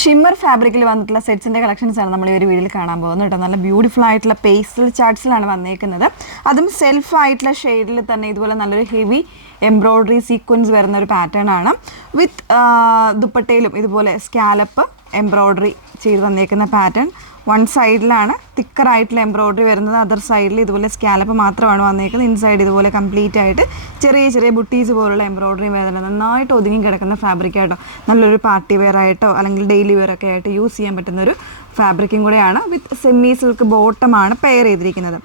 Shimmer ഫാബ്രിക്കിൽ വന്നിട്ടുള്ള സെറ്റ്സിൻ്റെ കളക്ഷൻസാണ് നമ്മൾ ഈ ഒരു വീഡിയോയിൽ കാണാൻ പോകുന്നത് കേട്ടോ. നല്ല ബ്യൂട്ടിഫുൾ ആയിട്ടുള്ള പേസ്റ്റൽ ചാർട്ട്സിലാണ് വന്നേക്കുന്നത്. അതും സെൽഫ് ആയിട്ടുള്ള ഷെയ്ഡിൽ തന്നെ ഇതുപോലെ നല്ലൊരു ഹെവി എംബ്രോയ്ഡറി സീക്വൻസ് വരുന്ന ഒരു പാറ്റേൺ ആണ്. വിത്ത് ദുപ്പട്ടയിലും ഇതുപോലെ സ്കാലപ്പ് എംബ്രോയ്ഡറി ചെയ്ത് വന്നേക്കുന്ന പാറ്റേൺ. വൺ സൈഡിലാണ് തിക്കറായിട്ടുള്ള എംബ്രോയ്ഡറി വരുന്നത്, അതർ സൈഡിൽ ഇതുപോലെ സ്കാലപ്പ് മാത്രമാണ് വന്നേക്കുന്നത്. ഇൻസൈഡ് ഇതുപോലെ കംപ്ലീറ്റ് ആയിട്ട് ചെറിയ ചെറിയ ബുട്ടീസ് പോലുള്ള എംബ്രോയ്ഡറി വരുന്നത്. നന്നായിട്ട് ഒതുങ്ങി കിടക്കുന്ന ഫാബ്രിക് ആയിട്ടോ. നല്ലൊരു പാർട്ടി വെയർ ആയിട്ടോ അല്ലെങ്കിൽ ഡെയിലി വെയർ ഒക്കെ ആയിട്ട് യൂസ് ചെയ്യാൻ പറ്റുന്ന ഒരു ഫാബ്രിക്കും കൂടെയാണ്. വിത്ത് സെമി സിൽക്ക് ബോട്ടമാണ് പെയർ ചെയ്തിരിക്കുന്നത്.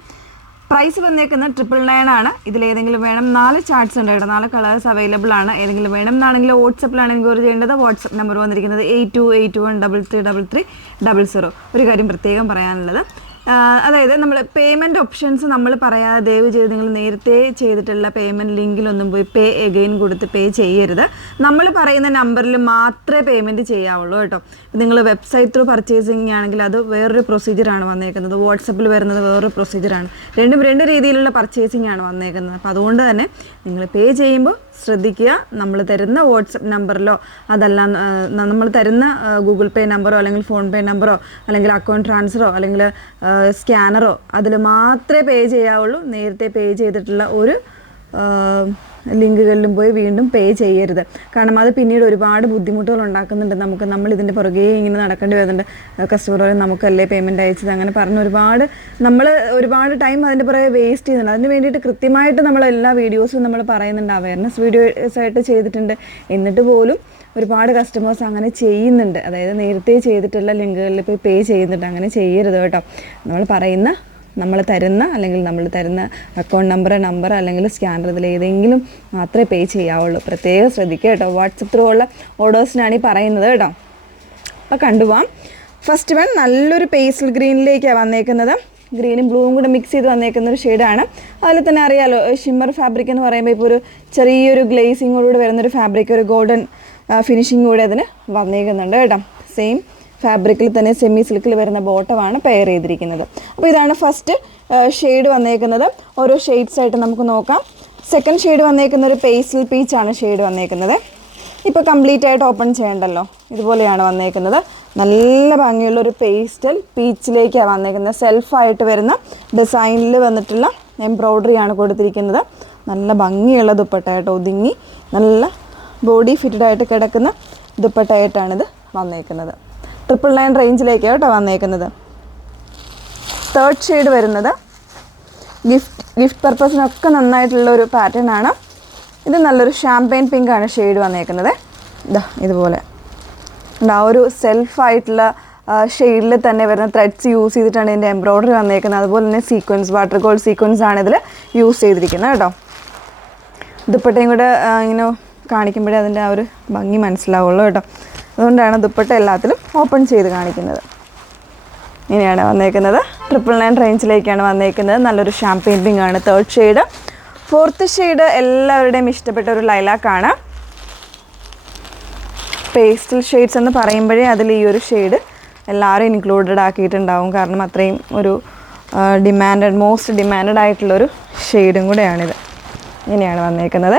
പ്രൈസ് വന്നേക്കുന്നത് 999 ആണ്. ഇതിലേതെങ്കിലും വേണം, 4 ചാർട്ട്സ് ഉണ്ട് കേട്ടോ, 4 കളേഴ്സ് അവൈലബിൾ ആണ്. ഏതെങ്കിലും വേണം എന്നാണെങ്കിൽ വാട്സപ്പിലാണ് എൻക്വയറി ചെയ്യേണ്ടത്. വാട്സപ്പ് നമ്പർ വന്നിരിക്കുന്നത് 8281333300. ഒരു കാര്യം പ്രത്യേകം പറയാനുള്ളത്, അതായത് നമ്മൾ പേയ്മെൻറ്റ് ഓപ്ഷൻസ് നമ്മൾ പറയാതെ ദയവ് ചെയ്ത് നിങ്ങൾ നേരത്തെ ചെയ്തിട്ടുള്ള പേയ്മെൻറ്റ് ലിങ്കിലൊന്നും പോയി പേ എഗെയിൻ കൊടുത്ത് പേ ചെയ്യരുത്. നമ്മൾ പറയുന്ന നമ്പറിൽ മാത്രമേ പേയ്മെൻറ്റ് ചെയ്യാവുള്ളൂ കേട്ടോ. നിങ്ങൾ വെബ്സൈറ്റ് ത്രൂ പർച്ചേസിങ് ആണെങ്കിൽ അത് വേറൊരു പ്രൊസീജിയറാണ് വന്നേക്കുന്നത്, വാട്സപ്പിൽ വരുന്നത് വേറൊരു പ്രൊസീജിയറാണ്. രണ്ട് രീതിയിലുള്ള പർച്ചേസിങ് ആണ് വന്നേക്കുന്നത്. അപ്പോൾ അതുകൊണ്ട് തന്നെ നിങ്ങൾ പേ ചെയ്യുമ്പോൾ ശ്രദ്ധിക്കുക, നമ്മൾ തരുന്ന വാട്സപ്പ് നമ്പറിലോ അതല്ല നമ്മൾ തരുന്ന ഗൂഗിൾ പേ നമ്പറോ അല്ലെങ്കിൽ ഫോൺ പേ നമ്പറോ അല്ലെങ്കിൽ അക്കൗണ്ട് ട്രാൻസ്ഫറോ അല്ലെങ്കിൽ സ്കാനറോ അതിൽ മാത്രമേ പേ ചെയ്യാവുള്ളൂ. നേരത്തെ പേ ചെയ്തിട്ടുള്ള ഒരു ലിങ്കുകളിലും പോയി വീണ്ടും പേ ചെയ്യരുത്. കാരണം അത് പിന്നീട് ഒരുപാട് ബുദ്ധിമുട്ടുകൾ ഉണ്ടാക്കുന്നുണ്ട് നമുക്ക്. നമ്മൾ ഇതിൻ്റെ പുറകെ ഇങ്ങനെ നടക്കേണ്ടി വരുന്നുണ്ട്. കസ്റ്റമർ പറയും നമുക്കല്ലേ പേയ്മെൻറ്റ് അയച്ചത്, അങ്ങനെ പറഞ്ഞ് ഒരുപാട് ടൈം അതിൻ്റെ പുറകെ വേസ്റ്റ് ചെയ്യുന്നുണ്ട്. അതിന് വേണ്ടിയിട്ട് കൃത്യമായിട്ട് നമ്മൾ എല്ലാ വീഡിയോസും നമ്മൾ പറയുന്നുണ്ട്, അവയർനെസ് വീഡിയോസ് ആയിട്ട് ചെയ്തിട്ടുണ്ട്. എന്നിട്ട് പോലും ഒരുപാട് കസ്റ്റമേഴ്സ് അങ്ങനെ ചെയ്യുന്നുണ്ട്. അതായത് നേരത്തെ ചെയ്തിട്ടുള്ള ലിങ്കുകളിൽ പോയി പേ ചെയ്യുന്നുണ്ട്. അങ്ങനെ ചെയ്യരുത് കേട്ടോ. നമ്മൾ തരുന്ന അക്കൗണ്ട് നമ്പർ അല്ലെങ്കിൽ സ്കാനർ ഇതിൽ ഏതെങ്കിലും മാത്രമേ പേ ചെയ്യാവുള്ളൂ. പ്രത്യേകം ശ്രദ്ധിക്കുക കേട്ടോ. വാട്സപ്പ് ത്രൂ ഉള്ള ഓർഡേഴ്സിനാണ് ഈ പറയുന്നത് കേട്ടോ. അപ്പോൾ കണ്ടുപോകാം. ഫസ്റ്റ് വൺ നല്ലൊരു പേസ്റ്റൽ ഗ്രീനിലേക്കാണ് വന്നേക്കുന്നത്. ഗ്രീനും ബ്ലൂവും കൂടെ മിക്സ് ചെയ്ത് വന്നേക്കുന്ന ഒരു ഷെയ്ഡാണ്. അതിൽ തന്നെ അറിയാമല്ലോ, ഷിമ്മർ ഫാബ്രിക് എന്ന് പറയുമ്പോൾ ഇപ്പോൾ ഒരു ചെറിയൊരു ഗ്ലേസിങ്ങോടുകൂടി വരുന്നൊരു ഫാബ്രിക്, ഒരു ഗോൾഡൻ ഫിനിഷിംഗ് കൂടെ അതിന് വന്നേക്കുന്നുണ്ട് കേട്ടോ. സെയിം ഫാബ്രിക്കിൽ തന്നെ സെമി സിൽക്കിൽ വരുന്ന ബോട്ടമാണ് പെയർ ചെയ്തിരിക്കുന്നത്. അപ്പോൾ ഇതാണ് ഫസ്റ്റ് ഷെയ്ഡ് വന്നേക്കുന്നത്. ഓരോ ഷെയ്ഡ്സ് ആയിട്ട് നമുക്ക് നോക്കാം. സെക്കൻഡ് ഷെയ്ഡ് വന്നേക്കുന്ന ഒരു പേസ്റ്റൽ പീച്ചാണ് ഷെയ്ഡ് വന്നേക്കുന്നത്. ഇപ്പോൾ കംപ്ലീറ്റ് ആയിട്ട് ഓപ്പൺ ചെയ്യണ്ടല്ലോ, ഇതുപോലെയാണ് വന്നേക്കുന്നത്. നല്ല ഭംഗിയുള്ളൊരു പേസ്റ്റൽ പീച്ചിലേക്കാണ് വന്നേക്കുന്നത്. സെൽഫായിട്ട് വരുന്ന ഡിസൈനിൽ വന്നിട്ടുള്ള എംബ്രോയ്ഡറിയാണ് കൊടുത്തിരിക്കുന്നത്. നല്ല ഭംഗിയുള്ള ദുപ്പട്ടയായിട്ട് ഒതുങ്ങി നല്ല ബോഡി ഫിറ്റഡ് ആയിട്ട് കിടക്കുന്ന ദുപ്പട്ടയായിട്ടാണിത് വന്നേക്കുന്നത്. 999 റേഞ്ചിലേക്ക് കേട്ടോ വന്നേക്കുന്നത്. തേർഡ് ഷെയ്ഡ് വരുന്നത് ഗിഫ്റ്റ് പർപ്പസിനൊക്കെ നന്നായിട്ടുള്ള ഒരു പാറ്റേൺ ആണ്. ഇത് നല്ലൊരു ഷാമ്പെയിൻ പിങ്ക് ആണ് ഷെയ്ഡ് വന്നേക്കുന്നത്. ഇതുപോലെ ആ ഒരു സെൽഫായിട്ടുള്ള ഷെയ്ഡിൽ തന്നെ വരുന്ന ത്രെഡ്സ് യൂസ് ചെയ്തിട്ടാണ് ഇതിൻ്റെ എംബ്രോയ്ഡറി വന്നേക്കുന്നത്. അതുപോലെ തന്നെ സീക്വൻസ്, വാട്ടർ ഗോൾഡ് സീക്വൻസ് ആണ് ഇതിൽ യൂസ് ചെയ്തിരിക്കുന്നത് കേട്ടോ. ദുപ്പട്ടയും കൂടെ ഇങ്ങനെ കാണിക്കുമ്പോഴേ അതിൻ്റെ ആ ഒരു ഭംഗി മനസ്സിലാവുള്ളൂ കേട്ടോ. അതുകൊണ്ടാണ് ദുപ്പട്ട എല്ലാത്തിലും ഓപ്പൺ ചെയ്ത് കാണിക്കുന്നത്. ഇങ്ങനെയാണ് വന്നേക്കുന്നത്. 999 റേഞ്ചിലേക്കാണ് വന്നേക്കുന്നത്. നല്ലൊരു ഷാമ്പെയിൻ പിങ്ക് ആണ് തേർഡ് ഷെയ്ഡ്. ഫോർത്ത് ഷെയ്ഡ് എല്ലാവരുടെയും ഇഷ്ടപ്പെട്ട ഒരു ലൈലാക്കാണ്. പേസ്റ്റൽ ഷെയ്ഡ്സ് എന്ന് പറയുമ്പോഴേ അതിൽ ഈ ഒരു ഷെയ്ഡ് എല്ലാവരും ഇൻക്ലൂഡഡ് ആക്കിയിട്ടുണ്ടാവും. കാരണം അത്രയും ഒരു മോസ്റ്റ് ഡിമാൻഡഡ് ആയിട്ടുള്ളൊരു ഷെയ്ഡും കൂടെയാണിത്. ഇങ്ങനെയാണ് വന്നേക്കുന്നത്.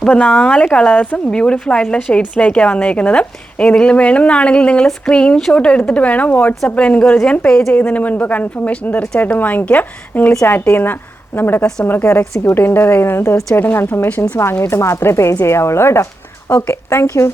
അപ്പോൾ 4 കളേഴ്സും ബ്യൂട്ടിഫുൾ ആയിട്ടുള്ള ഷെയ്ഡ്സിലേക്കാണ് വന്നേക്കുന്നത്. ഏതെങ്കിലും വേണം എന്നാണെങ്കിൽ നിങ്ങൾ സ്ക്രീൻഷോട്ട് എടുത്തിട്ട് വേണം വാട്സപ്പിൽ എൻക്വയറി ചെയ്യാൻ. പേ ചെയ്യുന്നതിന് മുൻപ് കൺഫർമേഷൻ തീർച്ചയായിട്ടും വാങ്ങിക്കുക. നിങ്ങൾ ചാറ്റ് ചെയ്യുന്ന നമ്മുടെ കസ്റ്റമർ കെയർ എക്സിക്യൂട്ടീവിൻ്റെ കയ്യിൽ നിന്ന് തീർച്ചയായിട്ടും കൺഫർമേഷൻസ് വാങ്ങിയിട്ട് മാത്രമേ പേ ചെയ്യാവുള്ളൂ കേട്ടോ. Okay, thank you.